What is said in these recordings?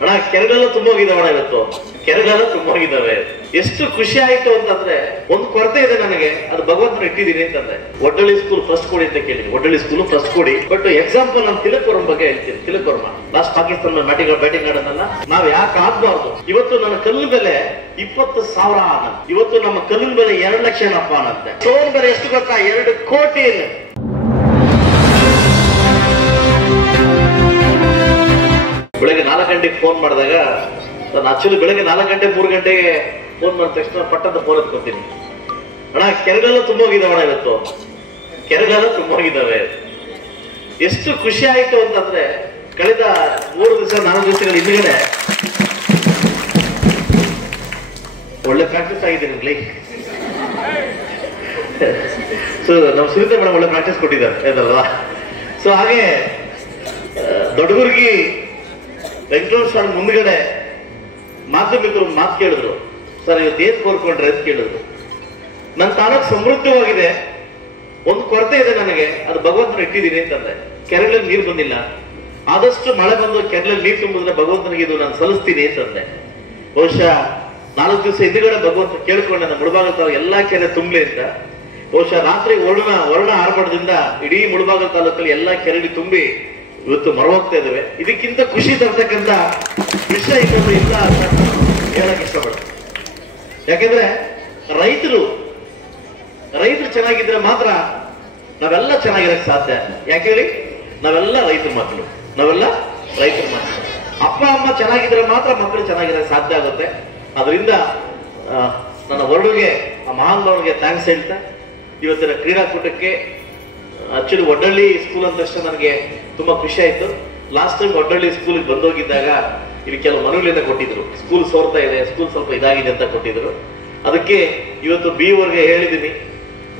ಅಣ್ಣ ಕೆರೆಗಳೆಲ್ಲ ತುಂಬೋಗಿದಾವಣ ಇವತ್ತು, ಕೆರೆಗಳೆಲ್ಲ ತುಂಬೋಗಿದ್ದಾವೆ. ಎಷ್ಟು ಖುಷಿ ಆಯ್ತು ಅಂತಂದ್ರೆ, ಒಂದು ಕೊರತೆ ಇದೆ ನನಗೆ, ಅದು ಭಗವಂತನ ಇಟ್ಟಿದ್ದೀನಿ ಅಂತಂದ್ರೆ. ಒಡ್ಡಳ್ಳಿ ಸ್ಕೂಲ್ ಫಸ್ಟ್ ಕೊಡಿ ಅಂತ ಕೇಳಿದೀನಿ, ಒಡ್ಡಳ್ಳಿ ಸ್ಕೂಲ್ ಫಸ್ಟ್ ಕೊಡಿ. ಬಟ್ ಎಕ್ಸಾಂಪಲ್ ನಾನು ತಿಲಕ್ ವರ್ಮ ಬಗ್ಗೆ ಹೇಳ್ತೀನಿ. ತಿಲಕ್ ವರ್ಮ ಲಾಸ್ಟ್ ಪಾಕಿಸ್ತಾನ ಬ್ಯಾಟಿಂಗ್ ಆಡೋದನ್ನ ನಾವ್ ಯಾಕೆ ಆಗ್ಬಾರ್ದು? ಇವತ್ತು ನನ್ನ ಕಲ್ಲಿನ ಬೆಲೆ 20,000 ಅನ್ನಂತೆ, ಇವತ್ತು ನಮ್ಮ ಕಲ್ಲಿನ ಬೆಲೆ 2 ಲಕ್ಷ ಏನಪ್ಪ ಅನ್ನಂತೆ. ಸ್ಟೋನ್ ಬೆಲೆ ಎಷ್ಟು ಗೊತ್ತಾ? 2 ಕೋಟಿ. ಬೆಳಗ್ಗೆ 4 ಗಂಟೆಗೆ ಫೋನ್ ಮಾಡಿದಾಗ, ನಾನು ಆಕ್ಚುಲಿ ಬೆಳಗ್ಗೆ 4 ಗಂಟೆ 3 ಗಂಟೆಗೆ ಫೋನ್ ಮಾಡಿದ ತಕ್ಷಣ ಪಟ್ಟದ ಫೋನ್ ಎತ್ಕೊತೀನಿ. ಅಣ್ಣ ಕೆರೆಗಳೆಲ್ಲ ತುಂಬೋಗಿದ್ದಾವಣ ಇವತ್ತು, ಕೆರೆಗಳೆಲ್ಲ ತುಂಬೋಗಿದ್ದಾವೆ. ಎಷ್ಟು ಖುಷಿ ಆಯ್ತು ಅಂತಂದ್ರೆ, ಕಳೆದ 3 ದಿವಸ 4 ದಿವಸಗಳ ಹಿಂದ್ಗಡೆ ಒಳ್ಳೆ ಪ್ರಾಕ್ಟೀಸ್ ಆಗಿದ್ದೀನಿ. ಸೊ ನಮ್ಮ ಸುನೀತಾ ಮೇಡಮ್ ಒಳ್ಳೆ ಪ್ರಾಕ್ಟೀಸ್ ಕೊಟ್ಟಿದ್ದಾರೆ ಅದಲ್ವಾ. ಸೊ ಹಾಗೆ ದೊಡ್ಡಗುರ್ಗಿ ವೆಂಕಟೇಶ್ವರ ಸ್ವಾಮಿ ಮುಂದ್ಗಡೆ ಮಾಧ್ಯಮಿಕರು ಮಾತು ಕೇಳಿದ್ರು, ಸರ್ ಇವತ್ತು ಏನ್ ಕೋರ್ಕೊಂಡ್ರೆ ಅಂತ ಕೇಳಿದ್ರು. ನನ್ನ ತಾಲೂಕು ಸಮೃದ್ಧವಾಗಿದೆ, ಒಂದು ಕೊರತೆ ಇದೆ ನನಗೆ, ಅದು ಭಗವಂತನ ಇಟ್ಟಿದ್ದೀನಿ ಅಂತಂದ್ರೆ. ಕೆರೆಗಳಲ್ಲಿ ನೀರು ಬಂದಿಲ್ಲ, ಆದಷ್ಟು ಮಳೆ ಬಂದು ಕೆರೆಗಳಲ್ಲಿ ನೀರು ತುಂಬಿದ್ರೆ ಭಗವಂತನಿಗೆ ಇದು ನಾನು ಸಲ್ಲಿಸ್ತೀನಿ ಅಂತಂದೆ. ಬಹುಶಃ 4 ದಿವಸ ಹಿಂದುಗಡೆ ಭಗವಂತ ಕೇಳ್ಕೊಂಡೆ, ನಮ್ಮ ಮುಳಬಾಗಲ ತಾಲೂಕು ಎಲ್ಲಾ ಕೆರೆ ತುಂಬಲಿ ಅಂತ. ಬಹುಶಃ ರಾತ್ರಿ ವರ್ಣ ಆರ್ಭಟದಿಂದ ಇಡೀ ಮುಳಬಾಗಲ ತಾಲೂಕಲ್ಲಿ ಎಲ್ಲಾ ಕೆರೆಗಳು ತುಂಬಿ ಇವತ್ತು ಮರವಾಗ್ತಾ ಇದ್ದೇವೆ. ಇದಕ್ಕಿಂತ ಖುಷಿ ತರ್ತಕ್ಕಂಥ ವಿಷಯ ಇನ್ನೊಂದು ಇಲ್ಲ ಅಂತ ಹೇಳಕ್ ಇಷ್ಟಪಡ್ತೀನಿ. ಯಾಕೆಂದ್ರೆ ರೈತರು ಚೆನ್ನಾಗಿದ್ರೆ ಮಾತ್ರ ನಾವೆಲ್ಲ ಚೆನ್ನಾಗಿರಕ್ ಸಾಧ್ಯ. ಯಾಕೆ ಹೇಳಿ? ನಾವೆಲ್ಲ ರೈತರ ಮಕ್ಕಳು. ಅಪ್ಪ ಅಮ್ಮ ಚೆನ್ನಾಗಿದ್ರೆ ಮಾತ್ರ ಮಕ್ಕಳು ಚೆನ್ನಾಗಿರಕ್ ಸಾಧ್ಯ ಆಗುತ್ತೆ. ಅದರಿಂದ ನನ್ನ ವರ್ಣಗೆ, ಆ ಮಹಾನ್ ಭಾವನಿಗೆ ಥ್ಯಾಂಕ್ಸ್ ಹೇಳ್ತಾ, ಇವತ್ತಿನ ಕ್ರೀಡಾಕೂಟಕ್ಕೆ ಆಕ್ಚುಲಿ ಒಡ್ಡಳ್ಳಿ ಸ್ಕೂಲ್ ಅಂದ ತಕ್ಷಣ ನನಗೆ ತುಂಬಾ ಖುಷಿ ಆಯ್ತು. ಲಾಸ್ಟ್ ಟೈಮ್ ಒಡ್ಡಳ್ಳಿ ಸ್ಕೂಲ್ ಬಂದೋಗಿದ್ದಾಗ ಇಲ್ಲಿ ಕೆಲವು ಮನವಿಗಳನ್ನ ಕೊಟ್ಟಿದ್ರು, ಸ್ಕೂಲ್ ಸೋರ್ತಾ ಇದೆ, ಸ್ಕೂಲ್ ಸ್ವಲ್ಪ ಇದಾಗಿದೆ ಅಂತ ಕೊಟ್ಟಿದ್ರು. ಅದಕ್ಕೆ ಇವತ್ತು BOಗೆ ಹೇಳಿದ್ದೀನಿ,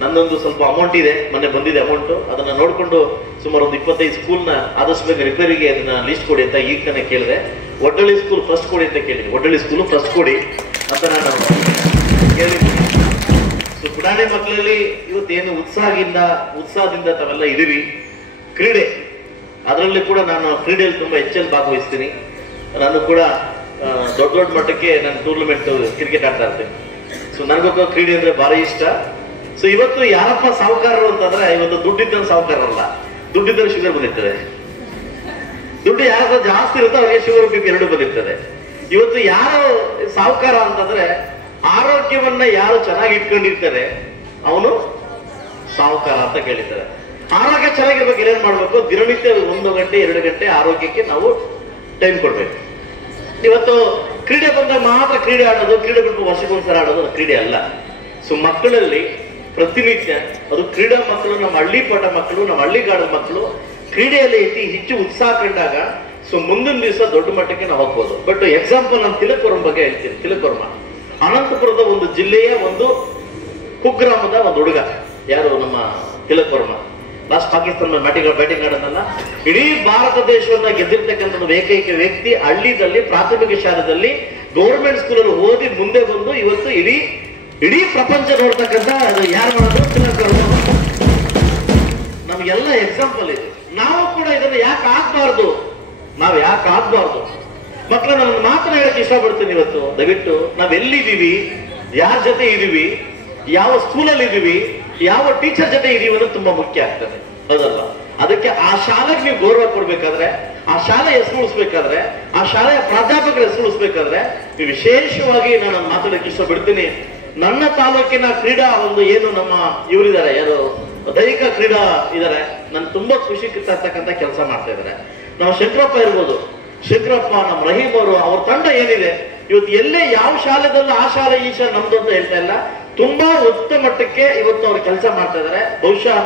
ನನ್ನೊಂದು ಸ್ವಲ್ಪ ಅಮೌಂಟ್ ಇದೆ, ಮೊನ್ನೆ ಬಂದಿದೆ ಅಮೌಂಟ್, ಅದನ್ನ ನೋಡ್ಕೊಂಡು ಸುಮಾರು ಒಂದು 25 ಸ್ಕೂಲ್ನ ಆದಷ್ಟು ಬೇಗ ರಿಪೇರಿಗೆ ಅದನ್ನ ಲಿಸ್ಟ್ ಕೊಡಿ ಅಂತ ಈಗ ತಾನೇ ಕೇಳಿದೆ. ಒಡ್ಡಳ್ಳಿ ಸ್ಕೂಲ್ ಫಸ್ಟ್ ಕೊಡಿ ಅಂತ ಕೇಳಿದ್ದೀನಿ, ಒಡ್ಡಳ್ಳಿ ಸ್ಕೂಲ್ ಫಸ್ಟ್ ಕೊಡಿ ಅಂತ ನಾನು ಹೇಳಿದ್ದೀನಿ. ಸೊ ಪುಟಾಣಿ ಮಕ್ಕಳಲ್ಲಿ ಇವತ್ತೇನು ಉತ್ಸಾಹದಿಂದ ತಾವೆಲ್ಲ ಇದೀವಿ. ಕ್ರೀಡೆ, ಅದರಲ್ಲಿ ಕೂಡ ನಾನು ಕ್ರೀಡೆಯಲ್ಲಿ ತುಂಬಾ ಹೆಚ್ಚಲ್ಲಿ ಭಾಗವಹಿಸ್ತೀನಿ. ನಾನು ಕೂಡ ದೊಡ್ಡ ಮಟ್ಟಕ್ಕೆ ನಾನು ಟೂರ್ನಮೆಂಟ್ ಕ್ರಿಕೆಟ್ ಆಡ್ತಾ ಇರ್ತೀನಿ. ಸೊ ನನಗೂ ಕ್ರೀಡೆ ಅಂದ್ರೆ ಭಾರಿ ಇಷ್ಟ. ಸೊ ಇವತ್ತು ಯಾರಪ್ಪ ಸಾಹುಕಾರರು ಅಂತಂದ್ರೆ, ಇವತ್ತು ದುಡ್ಡಿದ್ದ ಸಾಹುಕಾರರಲ್ಲ, ದುಡ್ಡಿದ್ದರೆ ಶುಗರ್ ಬಂದಿರ್ತದೆ. ದುಡ್ಡು ಯಾರ ಜಾಸ್ತಿ ಇರುತ್ತೋ ಅವರಿಗೆ ಶುಗರ್ BP 2 ಬಂದಿರ್ತದೆ. ಇವತ್ತು ಯಾರು ಸಾಹುಕಾರ ಅಂತಂದ್ರೆ, ಆರೋಗ್ಯವನ್ನ ಯಾರು ಚೆನ್ನಾಗಿ ಇಟ್ಕೊಂಡಿರ್ತಾರೆ ಅವನು ಸಾಹುಕಾರ ಅಂತ ಕೇಳಿದ್ದಾರೆ. ಆರೋಗ್ಯ ಚೆನ್ನಾಗಿರ್ಬೇಕು, ಏನೇನ್ ಮಾಡ್ಬೇಕು? ದಿನನಿತ್ಯ 1 ಗಂಟೆ 2 ಗಂಟೆ ಆರೋಗ್ಯಕ್ಕೆ ನಾವು ಟೈಮ್ ಕೊಡ್ಬೇಕು. ಇವತ್ತು ಕ್ರೀಡೆ ಬಂದಾಗ ಮಾತ್ರ ಕ್ರೀಡೆ ಆಡೋದು, ಕ್ರೀಡೆ ಬಿಟ್ಟು ವರ್ಷಕ್ಕೊಂದ್ಸಲ ಆಡೋದು ಅದು ಕ್ರೀಡೆ ಅಲ್ಲ. ಸೊ ಮಕ್ಕಳಲ್ಲಿ ಪ್ರತಿನಿತ್ಯ, ಅದು ಕ್ರೀಡಾ ಮಕ್ಕಳು, ನಮ್ಮ ಹಳ್ಳಿ ಪಾಠ ಮಕ್ಕಳು, ನಮ್ಮ ಹಳ್ಳಿಗಾಡ ಮಕ್ಕಳು ಕ್ರೀಡೆಯಲ್ಲಿ ಹೆಚ್ಚು ಉತ್ಸಾಹ ಕಂಡಾಗ ಸೊ ಮುಂದಿನ ದಿವಸ ದೊಡ್ಡ ಮಟ್ಟಕ್ಕೆ ನಾವು ಹೋಗ್ಬೋದು. ಬಟ್ ಎಕ್ಸಾಂಪಲ್ ನಾನು ತಿಲಕ್ ವರ್ಮ ಬಗ್ಗೆ ಹೇಳ್ತೀನಿ. ತಿಲಕ್ ವರ್ಮ ಅನಂತಪುರದ ಒಂದು ಜಿಲ್ಲೆಯ ಒಂದು ಕುಗ್ರಾಮದ ಒಂದು ಹುಡುಗ, ಯಾರು ನಮ್ಮ ತಿಲಕ್ ವರ್ಮ. ಲಾಸ್ಟ್ ಪಾಕಿಸ್ತಾನ ಬ್ಯಾಟಿಂಗ್ ಆಡೋದನ್ನ ಇಡೀ ಭಾರತ ದೇಶವನ್ನ ಗೆದ್ದಿರ್ತಕ್ಕಂಥ ಏಕೈಕ ವ್ಯಕ್ತಿ. ಹಳ್ಳಿದಲ್ಲಿ ಪ್ರಾಥಮಿಕ ಶಾಲೆಯಲ್ಲಿ ಗೌರ್ಮೆಂಟ್ ಸ್ಕೂಲಲ್ಲಿ ಓದಿ ಮುಂದೆ ಬಂದು ಇವತ್ತು ಇಡೀ ಪ್ರಪಂಚ ನೋಡ್ತಕ್ಕಂಥ ಅದು ಯಾರು ಮಾಡೋದು? ತಿಲಕ್ ವರ್ಮ. ನಮ್ಗೆಲ್ಲ ಎಕ್ಸಾಂಪಲ್ ಇದೆ. ನಾವು ಕೂಡ ಇದನ್ನ ಯಾಕೆ ಆಗ್ಬಾರ್ದು? ಮಕ್ಕಳು ನಾನು ಮಾತ್ರ ಹೇಳಕ್ ಇಷ್ಟಪಡ್ತೀನಿ. ಇವತ್ತು ದಯವಿಟ್ಟು ನಾವ್ ಎಲ್ಲಿದ್ದೀವಿ, ಯಾರ ಜೊತೆ ಇದೀವಿ, ಯಾವ ಸ್ಕೂಲಲ್ಲಿ ಇದೀವಿ, ಯಾವ ಟೀಚರ್ ಜೊತೆ ಇದೀವಿ ಅನ್ನೋದು ತುಂಬಾ ಮುಖ್ಯ ಆಗ್ತದೆ, ಹೌದಲ್ವಾ? ಅದಕ್ಕೆ ಆ ಶಾಲೆಗೆ ನೀವು ಗೌರವ ಕೊಡ್ಬೇಕಾದ್ರೆ, ಆ ಶಾಲೆ ಹೆಸರು ಉಳಿಸ್ಬೇಕಾದ್ರೆ, ಆ ಶಾಲೆಯ ಪ್ರಾಧ್ಯಾಪಕರ ಹೆಸರು ಉಳಿಸ್ಬೇಕಾದ್ರೆ ನೀವು ವಿಶೇಷವಾಗಿ ನಾನು ಮಾತಾಡಕ್ಕೆ ಇಷ್ಟಪಡ್ತೀನಿ. ನನ್ನ ತಾಲೂಕಿನ ಕ್ರೀಡಾ ಒಂದು ಏನು ನಮ್ಮ ಇವರಿದ್ದಾರೆ, ಯಾರು ದೈಹಿಕ ಕ್ರೀಡಾ ಇದಾರೆ, ನನ್ ತುಂಬಾ ಖುಷಿ ತರ್ತಕ್ಕಂಥ ಕೆಲಸ ಮಾಡ್ತಾ ಇದಾರೆ. ನಾವು ಶಂಕರಪ್ಪ ಇರ್ಬೋದು, ಶಂಕರಪ್ಪ, ನಮ್ಮ ರಹೀಮ್ ಅವರು, ಅವ್ರ ತಂಡ ಏನಿದೆ ಇವತ್ತು ಎಲ್ಲೇ ಯಾವ ಶಾಲೆದಲ್ಲೂ ಆ ಶಾಲೆ ಈ ಶಾಲೆ ನಮ್ದು ಅಂತ ಹೇಳ್ತಾ ಇಲ್ಲ, ತುಂಬಾ ಉತ್ತಮ ಮಟ್ಟಕ್ಕೆ ಇವತ್ತು ಅವ್ರು ಕೆಲಸ ಮಾಡ್ತಾ ಇದಾರೆ. ಬಹುಶಃ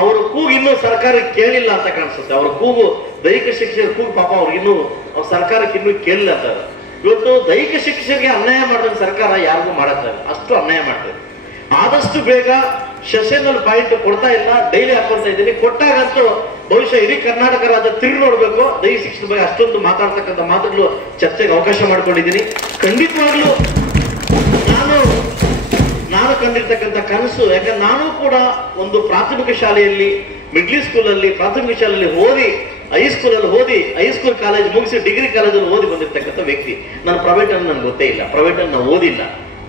ಅವ್ರ ಕೂಗು ಇನ್ನೂ ಸರ್ಕಾರಕ್ಕೆ ಕೇಳಿಲ್ಲ ಅಂತ ಕಾಣಿಸುತ್ತೆ. ಅವ್ರ ಕೂಗು, ದೈಹಿಕ ಶಿಕ್ಷಕರ ಕೂಗು ಪಾಪ ಅವ್ರಿಗಿನ್ನೂ ಅವ್ರ ಸರ್ಕಾರಕ್ಕೆ ಇನ್ನೂ ಕೇಳಿಲ್ಲ ಅಂತ. ಇವತ್ತು ದೈಹಿಕ ಶಿಕ್ಷಕರಿಗೆ ಅನ್ಯಾಯ ಮಾಡಿದ ಸರ್ಕಾರ ಯಾರಿಗೂ ಮಾಡತ್ತಾರೆ, ಅಷ್ಟು ಅನ್ಯಾಯ ಮಾಡ್ತಾರೆ. ಆದಷ್ಟು ಬೇಗ ಸೆಷನ್ ಪಾಯಿಂಟ್ ಕೊಡ್ತಾ ಇಲ್ಲ, ಡೈಲಿ ಹಾಕೊಳ್ತಾ ಇದ್ದೀನಿ. ಕೊಟ್ಟಾಗಂತೂ ಬಹುಶಃ ಇಡೀ ಕರ್ನಾಟಕ ರಾಜ್ಯ ತಿರುಗಿ ನೋಡ್ಬೇಕು. ದೈಹಿಕ ಶಿಕ್ಷಣದ ಬಗ್ಗೆ ಅಷ್ಟೊಂದು ಮಾತಾಡ್ತಕ್ಕಂಥ ಮಾತುಗಳು ಚರ್ಚೆಗೆ ಅವಕಾಶ ಮಾಡ್ಕೊಂಡಿದ್ದೀನಿ. ಖಂಡಿತವಾಗ್ಲೂ ನಾನು ಕಂಡಿರ್ತಕ್ಕಂಥ ಕನಸು, ಯಾಕಂದ್ರೆ ನಾನು ಕೂಡ ಒಂದು ಪ್ರಾಥಮಿಕ ಶಾಲೆಯಲ್ಲಿ, ಮಿಡ್ಲ್ ಸ್ಕೂಲಲ್ಲಿ, ಪ್ರಾಥಮಿಕ ಶಾಲೆಯಲ್ಲಿ ಓದಿ ಹೈಸ್ಕೂಲಲ್ಲಿ ಓದಿ, ಹೈಸ್ಕೂಲ್ ಕಾಲೇಜ್ ಮುಗಿಸಿ ಡಿಗ್ರಿ ಕಾಲೇಜಲ್ಲಿ ಓದಿ ಬಂದಿರ್ತಕ್ಕಂಥ ವ್ಯಕ್ತಿ. ನಾನು ಪ್ರೈವೇಟ್ ಅನ್ನು ನನಗೆ ಗೊತ್ತೇ ಇಲ್ಲ, ಪ್ರೈವೇಟ್ ಅನ್ನು ನಾನು ಓದಿಲ್ಲ.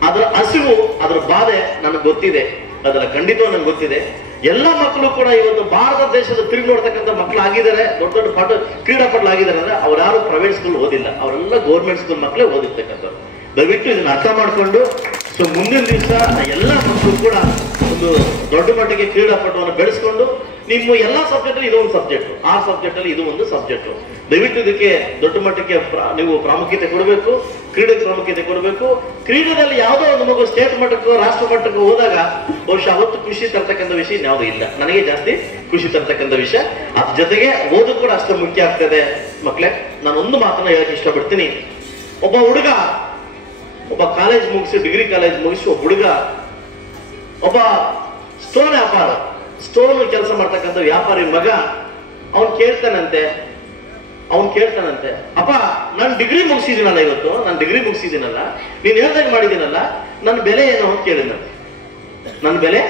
ಅದರ ಹಸಿವು, ಅದರ ಬಾಧೆ ನನಗೆ ಗೊತ್ತಿದೆ, ಅದರ ಖಂಡಿತವಾಗಿ ನನಗೆ ಗೊತ್ತಿದೆ. ಎಲ್ಲ ಮಕ್ಕಳು ಕೂಡ ಇವತ್ತು ಭಾರತ ದೇಶದ ತಿರುಗಿ ನೋಡ್ತಕ್ಕಂಥ ಮಕ್ಕಳು ಆಗಿದ್ದಾರೆ, ದೊಡ್ಡ ದೊಡ್ಡ ಕ್ರೀಡಾಪಟು ಆಗಿದ್ದಾರೆ ಅಂದ್ರೆ ಅವ್ರು ಯಾರು ಪ್ರೈವೇಟ್ ಸ್ಕೂಲ್ ಓದಿಲ್ಲ, ಅವರೆಲ್ಲ ಗೌರ್ಮೆಂಟ್ ಸ್ಕೂಲ್ ಮಕ್ಕಳೇ ಓದಿರ್ತಕ್ಕಂಥವ್ರು. ದಯವಿಟ್ಟು ಇದನ್ನ ಅರ್ಥ ಮಾಡ್ಕೊಂಡು ಸೊ ಮುಂದಿನ ದಿವಸ ಎಲ್ಲ ಮಕ್ಕಳು ಕೂಡ ಒಂದು ದೊಡ್ಡ ಮಟ್ಟಿಗೆ ಕ್ರೀಡಾಪಟುವನ್ನು ಬೆಳೆಸ್ಕೊಂಡು ನಿಮ್ಮ ಎಲ್ಲಾ ಸಬ್ಜೆಕ್ಟ್ ಅಲ್ಲಿ ಇದೊಂದು ಸಬ್ಜೆಕ್ಟ್, ಆ ಸಬ್ಜೆಕ್ಟ್ ಅಲ್ಲಿ ಇದು ಒಂದು ಸಬ್ಜೆಕ್ಟ್, ದಯವಿಟ್ಟು ಇದಕ್ಕೆ ದೊಡ್ಡ ಮಟ್ಟಕ್ಕೆ ನೀವು ಪ್ರಾಮುಖ್ಯತೆ ಕೊಡಬೇಕು, ಕ್ರೀಡೆಗೆ ಪ್ರಾಮುಖ್ಯತೆ ಕೊಡಬೇಕು. ಕ್ರೀಡೆಯಲ್ಲಿ ಯಾವುದೋ ಒಂದು ಮಗು ಸ್ಟೇಟ್ ಮಟ್ಟಕ್ಕೋ ರಾಷ್ಟ್ರ ಮಟ್ಟಕ್ಕೋ ಹೋದಾಗ ಬಹುಶಃ ಅವತ್ತು ಖುಷಿ ತರ್ತಕ್ಕಂಥ ವಿಷಯ ಯಾವುದೂ ಇಲ್ಲ. ನನಗೆ ಜಾಸ್ತಿ ಖುಷಿ ತರ್ತಕ್ಕಂಥ ವಿಷಯ, ಅದ್ರ ಜೊತೆಗೆ ಓದು ಕೂಡ ಅಷ್ಟು ಮುಖ್ಯ ಆಗ್ತದೆ ಮಕ್ಕಳೇ. ನಾನು ಒಂದು ಮಾತನ್ನ ಹೇಳಕ್ ಇಷ್ಟಪಡ್ತೀನಿ. ಒಬ್ಬ ಹುಡುಗ, ಒಬ್ಬ ಕಾಲೇಜ್ ಮುಗಿಸಿ, ಡಿಗ್ರಿ ಕಾಲೇಜ್ ಮುಗಿಸಿ ಒಬ್ಬ ಹುಡುಗ ಒಬ್ಬ ಸ್ಟೋನ್ ವ್ಯಾಪಾರ, ಸ್ಟೋನ್ ಕೆಲಸ ಮಾಡ್ತಕ್ಕಂಥ ವ್ಯಾಪಾರಿ ಮಗ ಅವನ್ ಕೇಳ್ತಾನಂತೆ, ಅಪ್ಪ ನಾನು ಡಿಗ್ರಿ ಮುಗಿಸಿದ್ದೀನಲ್ಲ, ಇವತ್ತು ನಾನು ಡಿಗ್ರಿ ಮುಗಿಸಿದ್ದೀನಲ್ಲ, ನೀನ್ ಹೇಳ್ದಾಗ ಮಾಡಿದ್ದೀನಲ್ಲ, ನನ್ನ ಬೆಲೆ ಏನು ಅಂತ ಕೇಳಿದಂತೆ. ನನ್ನ ಬೆಲೆ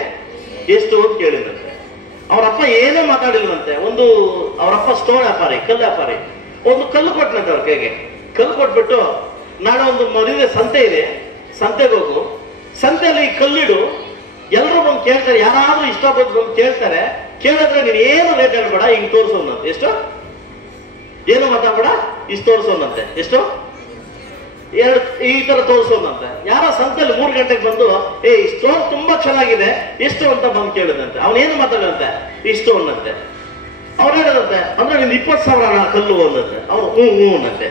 ಎಷ್ಟು ಅಂತ ಕೇಳಿದಂತೆ. ಅವರಪ್ಪ ಏನೋ ಮಾತಾಡಿಲ್ವಂತೆ. ಅವರಪ್ಪ ಸ್ಟೋನ್ ವ್ಯಾಪಾರಿ, ಕಲ್ಲು ವ್ಯಾಪಾರಿ, ಒಂದು ಕಲ್ಲು ಕೊಟ್ಟನಂತೆ ಅವ್ರ ಕೈಗೆ. ಕಲ್ಲು ಕೊಟ್ಬಿಟ್ಟು, ನಾಳೆ ಒಂದು ಮದುವೆ ಸಂತೆ ಇದೆ, ಸಂತೆಗೆ ಹೋಗು, ಸಂತೆಯಲ್ಲಿ ಕಲ್ಲಿಡು, ಎಲ್ಲರೂ ಬಂದು ಕೇಳ್ತಾರೆ, ಯಾರಾದ್ರೂ ಇಷ್ಟ ಬಂದು ಕೇಳ್ತಾರೆ, ಕೇಳಿದ್ರೆ ನೀನ್ ಏನು ರೇಟ್ ಹೇಳ್ಬೇಡ, ಹಿಂಗ್ ತೋರಿಸೋನಂತೆ. ಎಷ್ಟು? ಏನು ಮಾತಾಡ್ಬೇಡ, ಇಷ್ಟು ತೋರಿಸೋನಂತೆ. ಎಷ್ಟು? ಈ ತರ ತೋರಿಸೋನಂತೆ. ಯಾರೋ ಸಂತೆಯಲ್ಲಿ 3 ಗಂಟೆಗೆ ಬಂದು, ಸ್ಟೋನ್ ತುಂಬಾ ಚೆನ್ನಾಗಿದೆ, ಎಷ್ಟು ಅಂತ ಬಂದು ಕೇಳಿದಂತೆ. ಅವನೇನು ಮಾತಾಡಂತೆ, ಇಷ್ಟು ಅನ್ನಂತೆ. ಅವ್ರು ಹೇಳದಂತೆ, ಅಂದ್ರೆ ನಿನ್ 20,000 ಕಲ್ಲು ಅನ್ನಂತೆ. ಅವ್ರು ಹ್ಞೂ ಅನ್ನಂತೆ.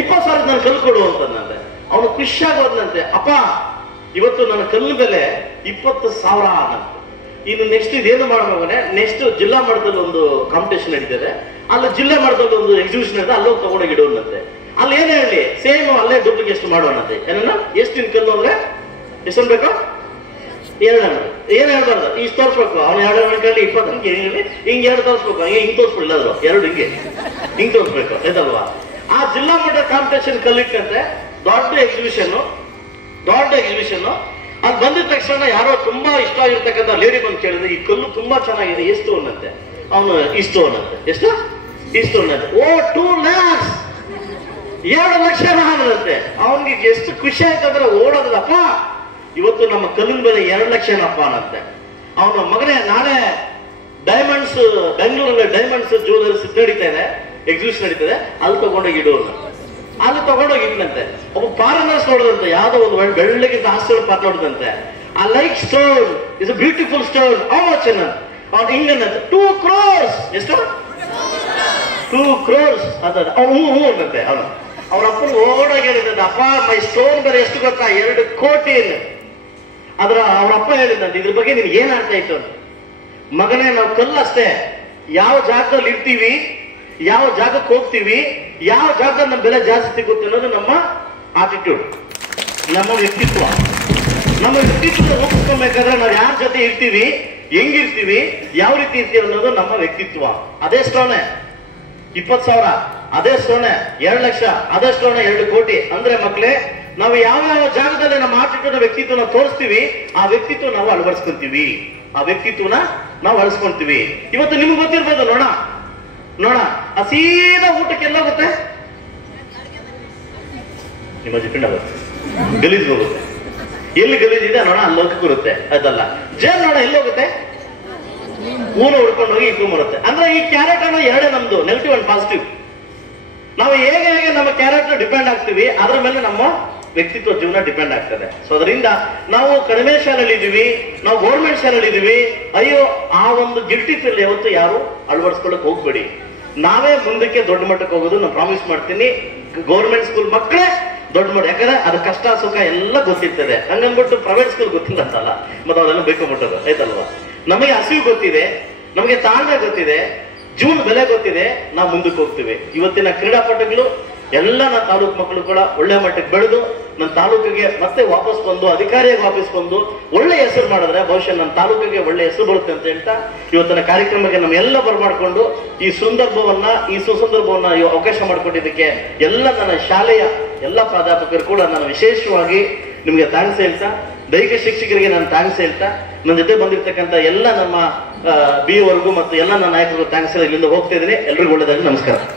20,000 ನಾನು ಕಲ್ಲು ಕೊಡು ಅಂತಂದಂತೆ. ಅವನು ಖುಷಿಯಾಗಿ ಹೋದಂತೆ, ಅಪ್ಪ ಇವತ್ತು ನನ್ನ ಕಲ್ಲು ಬೆಲೆ 20,000 ಅನ್ನಂತೆ. ಇನ್ನು ನೆಕ್ಸ್ಟ್ ಇದೇನು ಮಾಡಬೇಕಂದ್ರೆ, ನೆಕ್ಸ್ಟ್ ಜಿಲ್ಲಾ ಮಟ್ಟದಲ್ಲಿ ಒಂದು ಕಾಂಪಿಟೇಷನ್ ನಡೀತದೆ, ಅಲ್ಲಿ ಜಿಲ್ಲಾ ಮಟ್ಟದಲ್ಲಿ ಒಂದು ಎಕ್ಸಿಬಿಷನ್ ಇದೆ, ಅಲ್ಲೋಗಿ ತಗೊಂಡೋಗಿ ಇಡೋಣಂತೆ. ಅಲ್ಲಿ ಏನೇ ಹೇಳಿ ಸೇಮ್ ಅಲ್ಲೇ ಡುಪ್ಲಿಕೇಟ್ ಮಾಡೋಣಂತೆ. ಏನನ್ನ ಎಷ್ಟು ಕಲ್ಲು ಅಂದ್ರೆ ಎಷ್ಟು ಅನ್ಬೇಕು? 2 ಏನ್ ಹೇಳ್ಬಾರ್ದು, ಇಷ್ಟು ತೋರಿಸ್ಬೇಕು. ಅವ್ನು 2 ಗಂಟೆ 20 ಹಿಂಗೆ 2 ತೋರಿಸ್ಬೇಕು, ಹಿಂಗೆ ತೋರಿಸ್ಬಿಡಲ್ಲ, ಅದು 2 ಹಿಂಗೆ ತೋರಿಸ್ಬೇಕು ಆಯ್ತಲ್ವಾ. ಆ ಜಿಲ್ಲಾ ಮಟ್ಟ ಕಾಂಪಿಟೇಷನ್ ಕಲ್ಲಿಟ್ಟಂತೆ ದೊಡ್ಡ ಎಕ್ಸಿಬಿಷನ್. ಅದು ಬಂದಿದ ತಕ್ಷಣ ಯಾರೋ ತುಂಬಾ ಇಷ್ಟ ಆಗಿರ್ತಕ್ಕಂಥ ಲೇಡಿ ಬಂದು ಕೇಳಿದ್ರೆ, ಈ ಕಲ್ಲು ತುಂಬಾ ಚೆನ್ನಾಗಿದೆ, ಎಷ್ಟು ಅನ್ನಂತೆ. ಅವನು ಇಷ್ಟು ಅನ್ನಂತೆ. ಎಷ್ಟು? ಇಷ್ಟು ಅನ್ನಂತೆ. 2 lakhs, 7 ಲಕ್ಷ ಅನ್ನಂತೆ. ಅವನಿಗೆ ಎಷ್ಟು ಖುಷಿ ಆಯ್ತಂದ್ರೆ ಓಡೋದಪ್ಪ, ಇವತ್ತು ನಮ್ಮ ಕಲ್ಲಿನ ಬೆಲೆ 2 ಲಕ್ಷನಪ್ಪ ಅನ್ನಂತೆ. ಅವನ ಮಗನೇ, ನಾಳೆ ಡೈಮಂಡ್ಸ್, ಬೆಂಗಳೂರಲ್ಲಿ ಡೈಮಂಡ್ಸ್ ಜ್ಯುವೆಲರ್ಸ್ ನಡೀತಾ ಇದೆ, ಎಕ್ಸಿಬಿಷನ್ ನಡೀತದೆ, ಅಲ್ಲಿ ತಗೊಂಡೋಗಿ ಇಡೋಣ. ಅಲ್ಲಿ ತಗೊಂಡೋಗಿ ಇಟ್ಟಂತೆ. ಒಬ್ಬ ಫಾರಿನರ್ಸ್ ನೋಡಿದಂತೆ, ಯಾವ್ದೋ ಒಂದು ಬೆಳ್ಳಗೆ ಆಶ್ಚರ್ಯ ಪಾತ್ರ ನೋಡಿದಂತೆ. ಆ like stone is a beautiful stone, how much ಅನ್ನ ಅವ್ನು ಹಿಂಗನ್ನಂತೆ. 2 crores. ಎಷ್ಟು? 2 crores ಅದ. ಅವ್ನು ಹ್ಞೂ ಅನ್ನಂತೆ. ಅವನು ಅವ್ರ ಅಪ್ಪನ ಓಡಾಗಿ ಹೇಳಿದಂತೆ, ಅಪ್ಪ ಮೈ ಸ್ಟೋನ್ ಬೆಲೆ ಎಷ್ಟು ಗೊತ್ತಾ? 2 ಕೋಟಿ. ಅದ್ರ ಅವ್ರ ಅಪ್ಪ ಹೇಳಿದಂತೆ, ಇದ್ರ ಬಗ್ಗೆ ನಿನ್ಗೆ ಏನ್ ಅರ್ಥ ಆಯ್ತು ಅಂತ. ಮಗನೇ, ನಾವು ಕಲ್ಲಷ್ಟೇ, ಯಾವ ಜಾಗದಲ್ಲಿ ಇರ್ತೀವಿ, ಯಾವ ಜಾಗಕ್ಕೆ ಹೋಗ್ತೀವಿ, ಯಾವ ಜಾಗದಲ್ಲಿ ನಮ್ಮ ಬೆಲೆ ಜಾಸ್ತಿ ಸಿಗುತ್ತೆ ಅನ್ನೋದು ನಮ್ಮ ಆಟಿಟ್ಯೂಡ್, ನಮ್ಮ ವ್ಯಕ್ತಿತ್ವ. ನಮ್ಮ ವ್ಯಕ್ತಿತ್ವ ರೂಪಿಸ್ಕೊಬೇಕಾದ್ರೆ ನಾವು ಯಾರ ಜೊತೆ ಇರ್ತೀವಿ, ಹೆಂಗಿರ್ತೀವಿ, ಯಾವ ರೀತಿ ಇರ್ತೀವಿ ಅನ್ನೋದು ನಮ್ಮ ವ್ಯಕ್ತಿತ್ವ. ಅದೇ ಸ್ಟೋನೆ 20,000, ಅದೇ ಸ್ಟೋನೆ 2 ಲಕ್ಷ, ಅದೇ ಸ್ಟೋನೆ 2 ಕೋಟಿ. ಅಂದ್ರೆ ಮಕ್ಕಳೇ, ನಾವು ಯಾವ ಯಾವ ಜಾಗದಲ್ಲಿ ನಮ್ಮ ಆಟಿಟ್ಯೂಡ್ ವ್ಯಕ್ತಿತ್ವನ ತೋರಿಸ್ತೀವಿ, ಆ ವ್ಯಕ್ತಿತ್ವ ನಾವು ಅಳವಡಿಸ್ಕೊಂತೀವಿ, ನಾವು ಅಳಿಸ್ಕೊಂತೀವಿ. ಇವತ್ತು ನಿಮ್ಗೆ ಗೊತ್ತಿರ್ಬೋದು, ನೋಡ ಆ ಸೀದಾ ಊಟಕ್ಕೆ ಎಲ್ಲೋಗುತ್ತೆ, ನಿಮ್ಮ ಜಿಪಿಂಡ ಆಗುತ್ತೆ, ಗಲೀಜ್ ಹೋಗುತ್ತೆ. ಎಲ್ಲಿ ಗಲೀಜ್ ಇದೆ ನೋಡ, ಅಲ್ಲಿ ಹೋಗಕ್ಕೆ ಬರುತ್ತೆ ಅದಲ್ಲ. ಜೇಲ್ ನೋಡ ಎಲ್ಲಿ ಹೋಗುತ್ತೆ, ಊನ ಹುಡ್ಕೊಂಡು ಹೋಗಿ ಇಂಪ್ರೂವ್ ಮಾಡುತ್ತೆ. ಅಂದ್ರೆ ಈ ಕ್ಯಾರೆಕ್ಟರ್ 2 ನಮ್ದು, ನೆಗೆಟಿವ್ ಅಂಡ್ ಪಾಸಿಟಿವ್. ನಾವು ಹೇಗೆ ನಮ್ಮ ಕ್ಯಾರೆಕ್ಟರ್ ಡಿಪೆಂಡ್ ಆಗ್ತೀವಿ, ಅದ್ರ ಮೇಲೆ ನಮ್ಮ ವ್ಯಕ್ತಿತ್ವ ಜೀವನ ಡಿಪೆಂಡ್ ಆಗ್ತದೆ. ಸೊ ಅದರಿಂದ ನಾವು ಕಡಿಮೆ ಶಾಲೆಯಲ್ಲಿ ಇದೀವಿ, ನಾವು ಗೌರ್ಮೆಂಟ್ ಶಾಲೆಯಲ್ಲಿ ಇದೀವಿ, ಅಯ್ಯೋ ಆ ಒಂದು ಗಿಲ್ಟಿ ಫೀಲ್ ಯಾವತ್ತು ಯಾರು ಅಳವಡಿಸ್ಕೊಳ್ಳಕ್ ಹೋಗ್ಬೇಡಿ. ನಾವೇ ಮುಂದಕ್ಕೆ ದೊಡ್ಡ ಮಟ್ಟಕ್ಕೆ ಹೋಗೋದು ನಾನು ಪ್ರಾಮಿಸ್ ಮಾಡ್ತೀನಿ. ಗೌರ್ಮೆಂಟ್ ಸ್ಕೂಲ್ ಮಕ್ಕಳೇ ದೊಡ್ಡ ಮಟ್ಟ, ಯಾಕಂದ್ರೆ ಅದ್ರ ಕಷ್ಟ ಸುಖ ಎಲ್ಲ ಗೊತ್ತಿರ್ತದೆ. ಹಂಗನ್ಬಿಟ್ಟು ಪ್ರೈವೇಟ್ ಸ್ಕೂಲ್ ಗೊತ್ತಿಲ್ಲ ಅಂತಲ್ಲ, ಮತ್ತೆ ಅವರೆಲ್ಲ ಬೇಕೊಂಡ್ಬಿಟ್ಟರು ಆಯ್ತಲ್ವಾ. ನಮಗೆ ಹಸಿವು ಗೊತ್ತಿದೆ, ನಮಗೆ ತಾಳ್ಮೆ ಗೊತ್ತಿದೆ, ಜೀವನ ಬೆಲೆ ಗೊತ್ತಿದೆ, ನಾವು ಮುಂದಕ್ಕೆ ಹೋಗ್ತೀವಿ. ಇವತ್ತಿನ ಕ್ರೀಡಾಪಟುಗಳು ಎಲ್ಲ ನನ್ನ ತಾಲೂಕು ಮಕ್ಕಳು ಕೂಡ ಒಳ್ಳೆ ಮಟ್ಟಕ್ಕೆ ಬೆಳೆದು ನನ್ನ ತಾಲೂಕಿಗೆ ಮತ್ತೆ ವಾಪಸ್ ಬಂದು ಅಧಿಕಾರಿಯಾಗಿ ವಾಪಸ್ ಬಂದು ಒಳ್ಳೆ ಹೆಸರು ಮಾಡಿದ್ರೆ ಬಹುಶಃ ನನ್ನ ತಾಲೂಕಿಗೆ ಒಳ್ಳೆ ಹೆಸರು ಬರುತ್ತೆ ಅಂತ ಹೇಳ್ತಾ ಇವತ್ತಿನ ಕಾರ್ಯಕ್ರಮಕ್ಕೆ ನಮ್ಮೆಲ್ಲ ಬರಮಾಡಿಕೊಂಡು ಈ ಸುಸಂದರ್ಭವನ್ನ ಅವಕಾಶ ಮಾಡಿಕೊಟ್ಟಿದ್ದಕ್ಕೆ ಎಲ್ಲ ನನ್ನ ಶಾಲೆಯ ಎಲ್ಲ ಪ್ರಾಧ್ಯಾಪಕರು ಕೂಡ ನಾನು ವಿಶೇಷವಾಗಿ ನಿಮ್ಗೆ ಥ್ಯಾಂಕ್ಸ್ ಹೇಳ್ತಾ, ದೈಹಿಕ ಶಿಕ್ಷಕರಿಗೆ ನಾನು ಥ್ಯಾಂಕ್ಸ್ ಹೇಳ್ತಾ, ನನ್ನ ಜೊತೆ ಬಂದಿರ್ತಕ್ಕಂಥ ಎಲ್ಲ ನಮ್ಮ BA ವರ್ಗು ಮತ್ತು ಎಲ್ಲ ನನ್ನ ನಾಯಕರು ಥ್ಯಾಂಕ್ಸ್ ಇಲ್ಲಿಂದ ಹೋಗ್ತಾ ಇದ್ದೀನಿ. ಎಲ್ರಿಗೂ ಒಳ್ಳೆಯದಾಗಲಿ. ನಮಸ್ಕಾರ.